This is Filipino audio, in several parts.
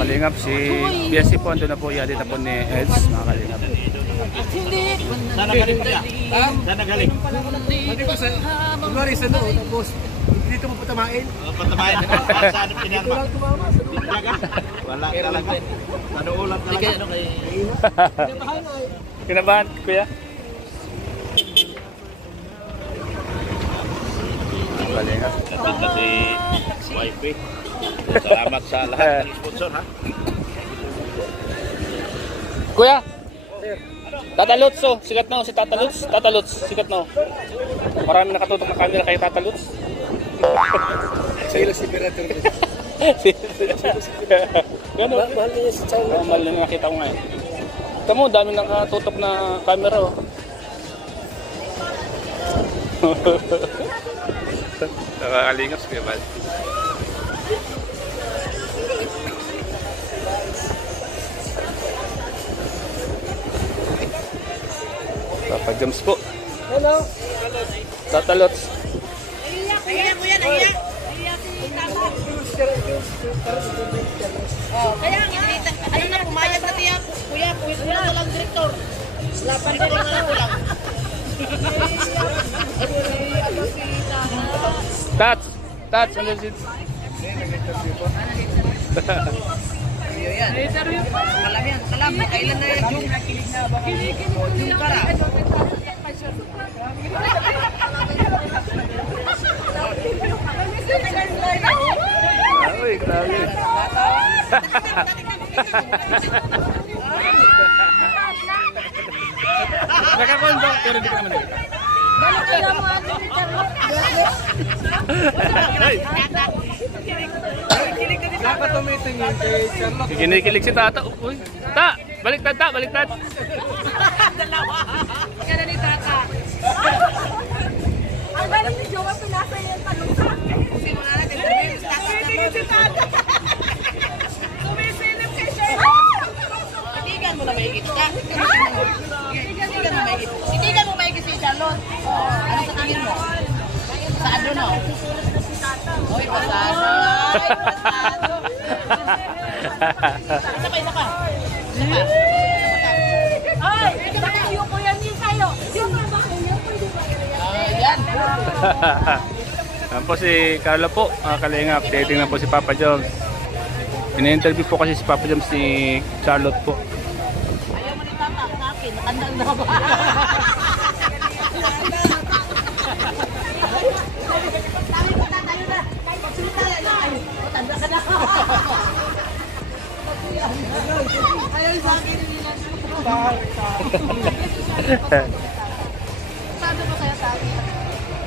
kalingap, si BSC po, ando na po, yali na po ni Eds, mga kalingap. Sana galing po siya? Sana galing? Hindi ko sa... Kunwari sa noon, tapos dito mo patamain. Patamain. Saan pinirma? Wala talaga. Nanuulan talaga. Kinabahan, kuya? Kalingap. Nandito si wife. Salamat sa lahat ng sponsor, ha? Kuya! Tata Lutz, oh. Sikat na, oh. Si Tata Lutz. Tata Lutz, sikat na, oh. Marami nakatutok na camera kay Tata Lutz. Sa'yo si Pirater. Gano'n? Mahal niya si China. Mahal na nakita ko ngayon. Ito mo, dami nakatutok na camera, oh. Nakakalingap, Kuya Val. Papa Jams po. Hello. Tata Lutz. Naiyak mo yan, naiyak. Kaya nga, ano na, pumayag na tiyak. Kuya, puwit mo na lang direktor. Lapan ko na lang ulang. Tats, ano si... Alam yan, alam mo, kailan na yan yung kara. Uy, grabe. Nakakondo, pero di ka naman nagkita. Dapat tumitingin kay Charlotte. Kinikilig si Tata. Uy, baliktad, baliktad. Dalawa. Kaya ni Tata. Ang galing ni Jowa, pinasa yung tanong sa. Sino na natin? Tumitingin si Tata. Tumisilip kay Charlotte. Titigan mo na maigit ka. Titigan mo maigit. Titigan mo maigit si Charlotte. Ano sa tingin mo? Saan doon, no? Uy, pasado. Ay, pasado. Isa pa. Ay, yung kuya niyo sa'yo. Yung trabaho niyo, pwede ba? Ayan. Yan po si Carla po, kalingap. Titingnan po si Papa Joms. Pina-interview po kasi si Papa Joms si Charlotte po. Ayaw mo ni Tata sa akin. Nakandang na ba? Ayaw sa akin nila. Sabi ko sa'yo sa akin.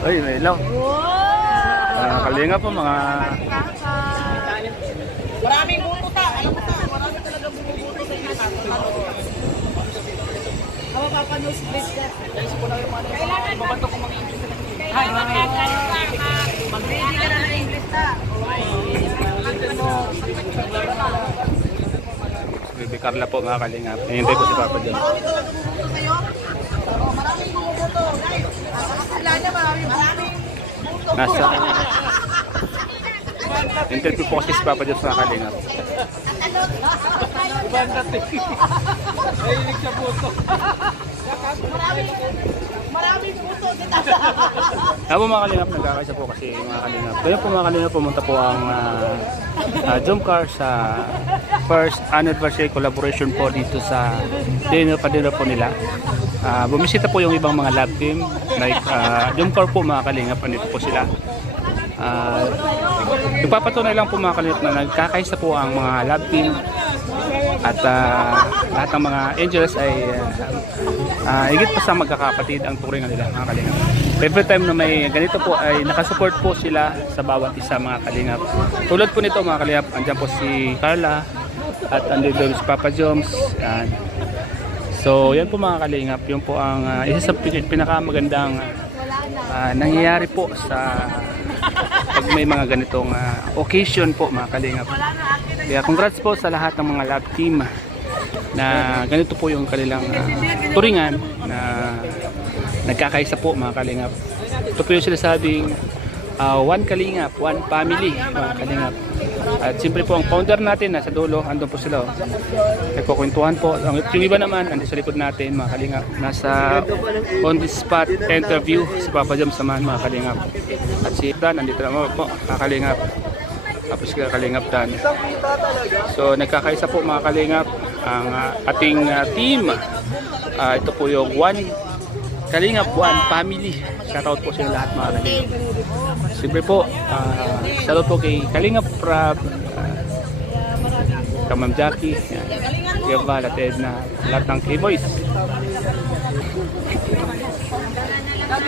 Uy, may ilaw. Kalingap po mga... Maraming bumuta. Alam mo ta, marami talagang bumubuto sa inyo. Ako papanos, please ka. Kailangan babato ko mag-English. Mag-ready ka na ng English ta. Baby Carla po mga kalingap. Hintay po si Papa Joms. Marami talagang bumubuto sa'yo. Maraming bumubuto. Wala niya, maraming bumubuto. Nasa... Interview po kasi si Papa Joms mga kalingap. Mahilig sa puso. Maraming puto si Tata. Ako mga kalingap, nagkakaisa po kasi mga kalingap. Kaya po mga kalingap, pumunta po ang Jomcar sa first anniversary collaboration po dito sa dinner po nila. Bumisita po yung ibang mga lab team like Jomcar po mga kalingap, andito po sila. Ipapatunay lang po mga kalingap na nagkakaisa po ang mga lab team at lahat ng mga angels ay higit pa sa magkakapatid ang turingan nila mga kalingap. Every time na may ganito po ay nakasupport po sila sa bawat isa mga kalingap. Tulad po nito mga kalingap, andyan po si Carla at andito si Papa Joms. So yan po mga kalingap, yun po ang isa sa pinakamagandang nangyayari po sa pag may mga ganitong occasion po mga kalingap. Kaya congrats po sa lahat ng mga lab team na ganito po yung kanilang turingan na nagkakaisa po mga kalingap. Ito po yung sinasabing One Kalingap, One Family, mga Kalingap. At siyempre po ang founder natin nasa dulo, andun po sila. Nagkukwentuhan po. Yung iba naman, andun sa likod natin, mga Kalingap. Nasa on the spot interview si Papa Jam samahan, mga Kalingap. At si Dan, nandito naman po, mga Kalingap. Tapos kaya Kalingap Dan. So nagkakaisa po mga Kalingap ang ating team. Ito po yung One Kalingap, One Family. Shoutout po sa lahat mga Kalingap. Siyempre po, shoutout po kay Kalingap Prab, Kamam Jackie, Gaval at Edna, lahat ng K-Boys.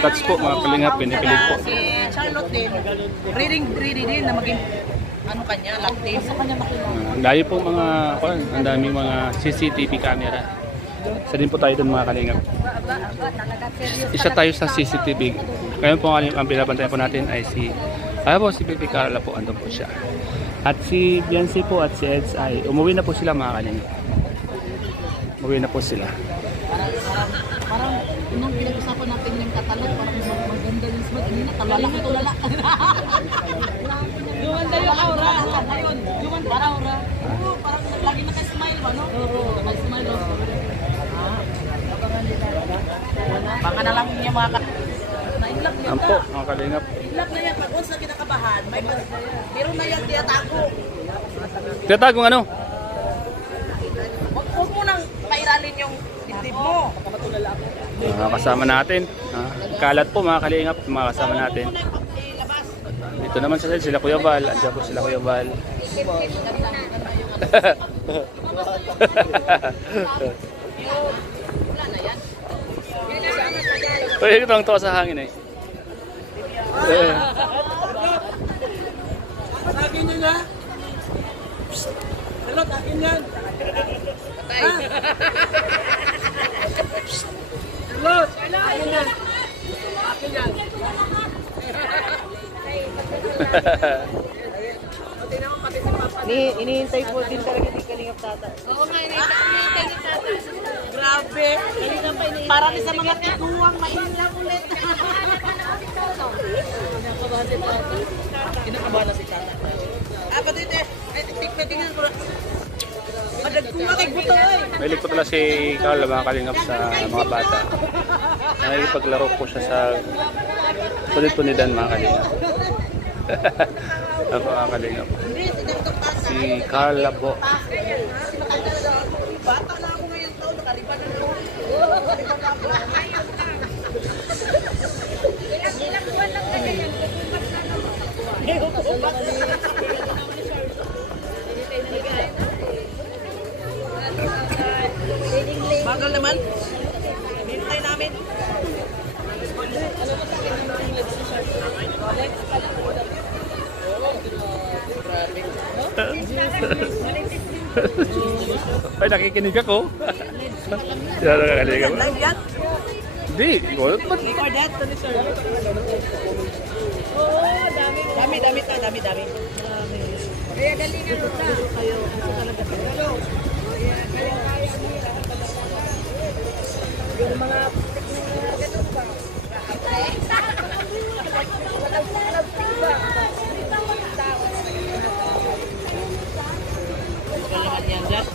Touch po mga Kalingap, pinipilig po. Si Charlotte din, ready din na maging ano kanya, love team. Sa kanya makina. Ang dami po mga, ang daming mga CCTV camera. Isa din po tayo doon mga Kalingap. Isa tayo sa CCTV. Ngayon po ang pinabantayan po natin ay si Bibi Carla po, andun po siya. At si Biancy po at si Eds ay umuwi na po sila mga Kalingap. Umuwi na po sila. Parang nung pinag-usapan natin yung katalog, parang maganda yung smart. Hindi na, talala ko tulala. Lumanda yung aura. Ayun, lumanda yung aura. Oo, parang lagi naka-smile ba, no? Oo, naka-smile. Baka na lang niya mga na-inlap niya Ampo mga Kalingap. inlap na yan. Pag once na kinakabahan, pero na yan tiyatago. Tinatagong ano? Huwag mo nang pairalin yung dibdib mo. Mga kasama natin. Kalat po mga Kalingap, mga kasama natin. Ilabas. Dito naman sa sila Kuya Val. Andiyan po sila Kuya Val. Uy, ito ang tawa sa hangin eh. Akin yun ha? Salot, akin yan. Salot, akin yan. Akin yan. Iniintay po din talaga ni Kalingap Tata. Oo nga, inintay ni Tata. Grabe. Para sa mga tiguang mainlang ulit. Kinakabahan na si Tata. Pati ito, tingnan ko. Madagkuha kay buto eh. Mahilig po pala si Carla mga Kalingap sa mga bata. Nakikipaglaro po siya sa kulit-punidan mga Kalingap. Mga Kalingap. Si Carla po. Bata na ako ngayong taon, nakaliban na ako. Ilang buwan lang na ganyan. Bagal naman. Hintay namin. Ay, nakikinig ako. Sila nakakalinig ako. Live yan? Hindi, wala pa. Record that to the sir. Oo, dami. Dami ta, dami. Kaya dali na mo ta. Kayo, kasi talaga tayo. Yung mga ganun ba? Kailangan yan dyan.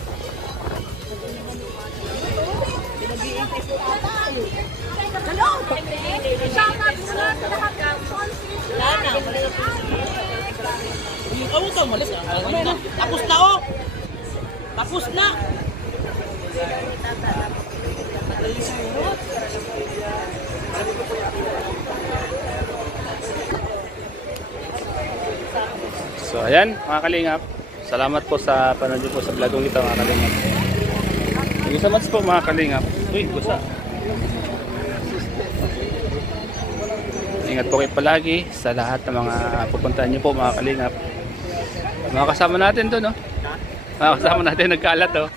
Tapos na oh! Tapos na! So ayan mga Kalingap. Salamat po sa panonood po sa vlogong ito mga Kalingap. Thank you so much po mga Kalingap. Uy, kusa. Ingat po kayo palagi sa lahat ng mga pupuntahan niyo po mga Kalingap. Mga kasama natin doon, no? Mga kasama natin nagkalat, oh.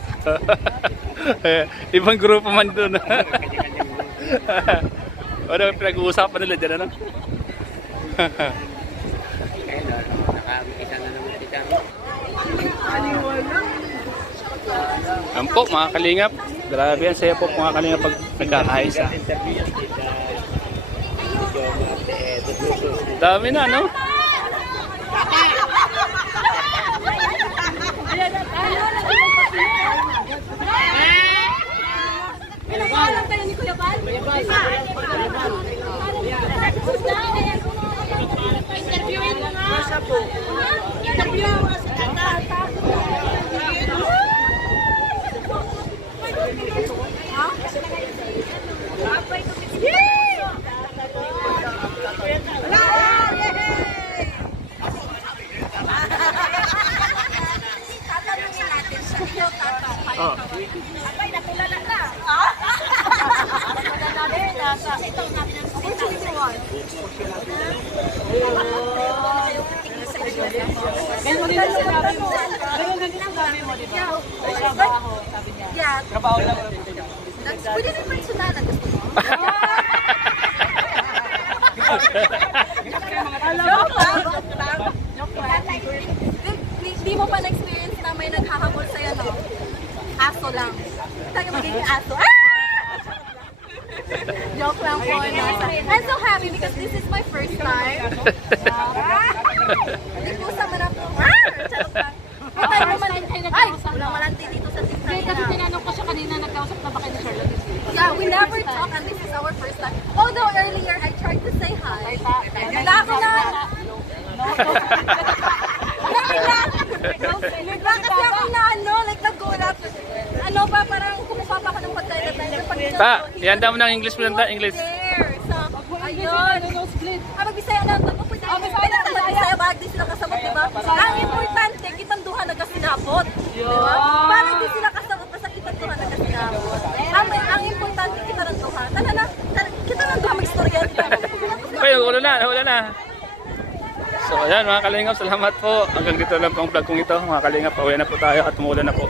Ibang grupo man doon. Ano, pinag-uusapan nila dyan, ano? Yan po mga Kalingap. Grabe yan, saya po mga Kalingap pag nagkakaisa. Dami na, no? Pinag-aalam kayo ni Kuya Bal? Interviewin mo nga. Interviewin mo si Tata. Tatanungin natin siya. Oh. Abay, natulala na. Ito natin ang opportunity one. Ganun din ang sinabi mo. Ganun din ang sabi mo, di ba? Trabaho, sabi niya. Yeah. Trabaho lang. Pwede rin personalan. Gusto mo? Joke lang. Di mo pa na-experience na may naghahabol sa'yo, no? Aso lang. Tayo magiging aso. Joke lang po. I'm so happy because this is my first time. Hindi po sa man ako. Charot lang. Ay, walang dito sa TikTok. Kasi tinanong ko siya kanina, nagkausap na ba kayo ni Charlotte? Yeah, we never talk and this is our first time. Although earlier I tried to say hi. Wala ko na. Bigla kasi ako na like nagulat. Ano ba, parang kumuha pa ako ng pagkain na tayo. Ta, yan daw mo ng English mo lang, English. So, ayun. Magbisaya na ito. Magbisaya ba? Di sila kasabot, diba? Ang importante, kitang duha nagasinabot. Diba? Parang di sila kasabot, basta kitang duha nagasinabot. Ang importante, kita ng duha. Kita ng duha mag-istorya. Okay, wala na. So ayan mga kalingap, salamat po. Hanggang dito lang po ang vlog kong ito. Mga kalingap, pauwi na po tayo at umuulan na po.